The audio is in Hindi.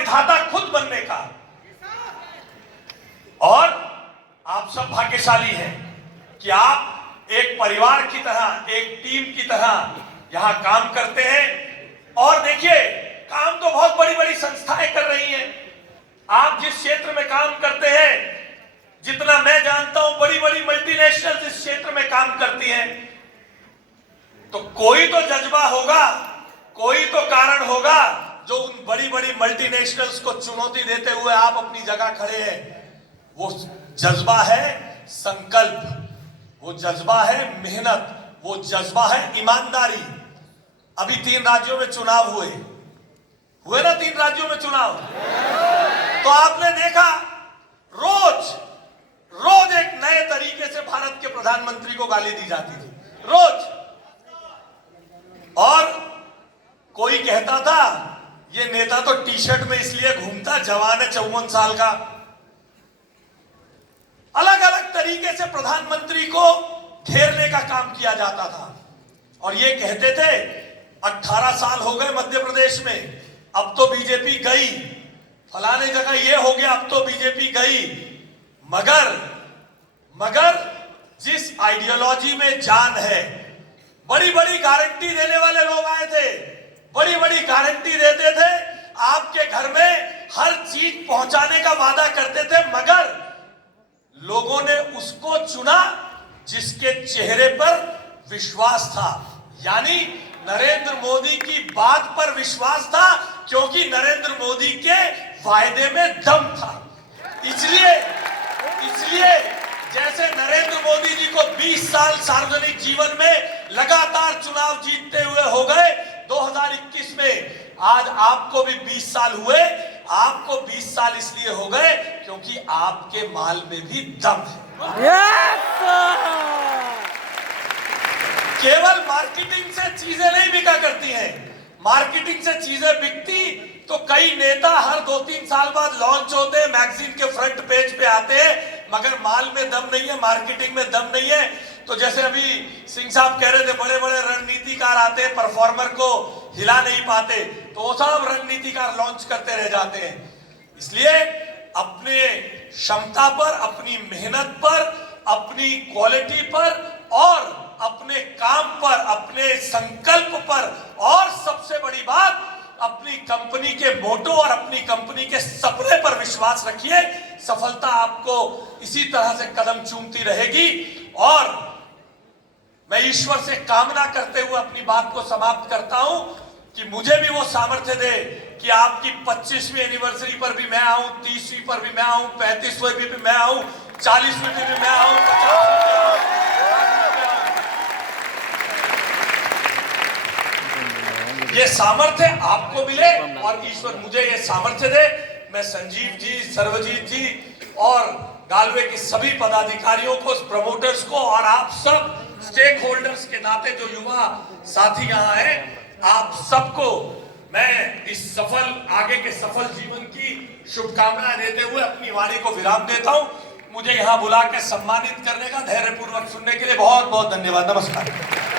विधाता खुद बनने का। और आप सब भाग्यशाली हैं कि आप एक परिवार की तरह, एक टीम की तरह यहां काम करते हैं। और देखिए, काम तो बहुत बड़ी बड़ी संस्थाएं कर रही हैं। आप जिस क्षेत्र में काम करते हैं, जितना मैं जानता हूं, बड़ी बड़ी मल्टीनेशनल इस क्षेत्र में काम करती हैं। तो कोई तो जज्बा होगा, कोई तो कारण होगा जो उन बड़ी बड़ी मल्टीनेशनल्स को चुनौती देते हुए आप अपनी जगह खड़े हैं। वो जज्बा है संकल्प, वो जज्बा है मेहनत, वो जज्बा है ईमानदारी। अभी 3 राज्यों में चुनाव हुए ना, 3 राज्यों में चुनाव। तो आपने देखा रोज रोज एक नए तरीके से भारत के प्रधानमंत्री को गाली दी जाती थी, रोज। और कोई कहता था ये नेता तो टी शर्ट में इसलिए घूमता, जवान है 54 साल का। अलग अलग तरीके से प्रधानमंत्री को घेरने का काम किया जाता था। और ये कहते थे 18 साल हो गए मध्य प्रदेश में, अब तो बीजेपी गई, फलाने जगह ये हो गया, अब तो बीजेपी गई। मगर जिस आइडियोलॉजी में जान है, बड़ी बड़ी गारंटी देने वाले लोग आए थे, बड़ी बड़ी गारंटी देते थे, आपके घर में हर चीज पहुंचाने का वादा करते थे। मगर लोगों ने उसको चुना जिसके चेहरे पर विश्वास था, यानी नरेंद्र मोदी की बात पर विश्वास था, क्योंकि नरेंद्र मोदी के वायदे में दम था। इसलिए जैसे नरेंद्र मोदी जी को 20 साल सार्वजनिक जीवन में लगातार चुनाव जीतते हुए हो गए 2021 में, आज आपको भी 20 साल हुए। आपको 20 साल इसलिए हो गए क्योंकि आपके माल में भी दम है। केवल मार्केटिंग से चीजें नहीं बिका करती हैं। मार्केटिंग से चीजें बिकती तो कई नेता हर 2-3 साल बाद लॉन्च होते हैं, मैगजीन के फ्रंट पेज पे आते हैं, मगर माल में दम नहीं है, मार्केटिंग में दम नहीं है। तो जैसे अभी सिंह साहब कह रहे थे, बड़े बड़े रणनीतिकार आते हैं, परफॉर्मर को हिला नहीं पाते, तो वो सब रणनीतिकार लॉन्च करते रह जाते हैं। इसलिए अपने क्षमता पर, अपनी मेहनत पर, अपनी क्वालिटी पर और अपने काम पर, अपने संकल्प पर, और सबसे बड़ी बात अपनी कंपनी के मोटो और अपनी कंपनी के सपने पर विश्वास रखिए। सफलता आपको इसी तरह से कदम चूमती रहेगी। और मैं ईश्वर से कामना करते हुए अपनी बात को समाप्त करता हूं कि मुझे भी वो सामर्थ्य दे कि आपकी 25वीं एनिवर्सरी पर भी मैं आऊं, 30वीं पर भी मैं आऊं, 35वीं पर भी मैं आऊं, 40वीं पर भी मैं आऊं, 50वीं पर आऊं। ये सामर्थ्य आपको मिले और ईश्वर मुझे ये सामर्थ्य दे। मैं संजीव जी, सर्वजीत जी और गालवे के सभी पदाधिकारियों को, प्रमोटर्स को और आप सब स्टेक होल्डर्स के नाते जो युवा साथी यहाँ हैं, आप सबको मैं इस आगे के सफल जीवन की शुभकामनाएं देते हुए अपनी वाणी को विराम देता हूं। मुझे यहाँ बुला के सम्मानित करने का, धैर्यपूर्वक सुनने के लिए बहुत बहुत धन्यवाद। नमस्कार।